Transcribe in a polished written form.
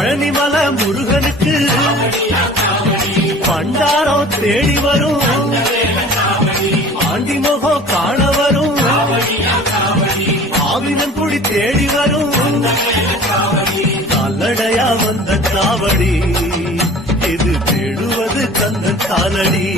பழனிமல முருகனுக்கு பண்டாரம் தேடி வரும், ஆண்டி முகம் காண வரும், ஆவினன் குடி தேடி வரும், கால்நடையா வந்த காவடி இது தேடுவது கந்த காலடி.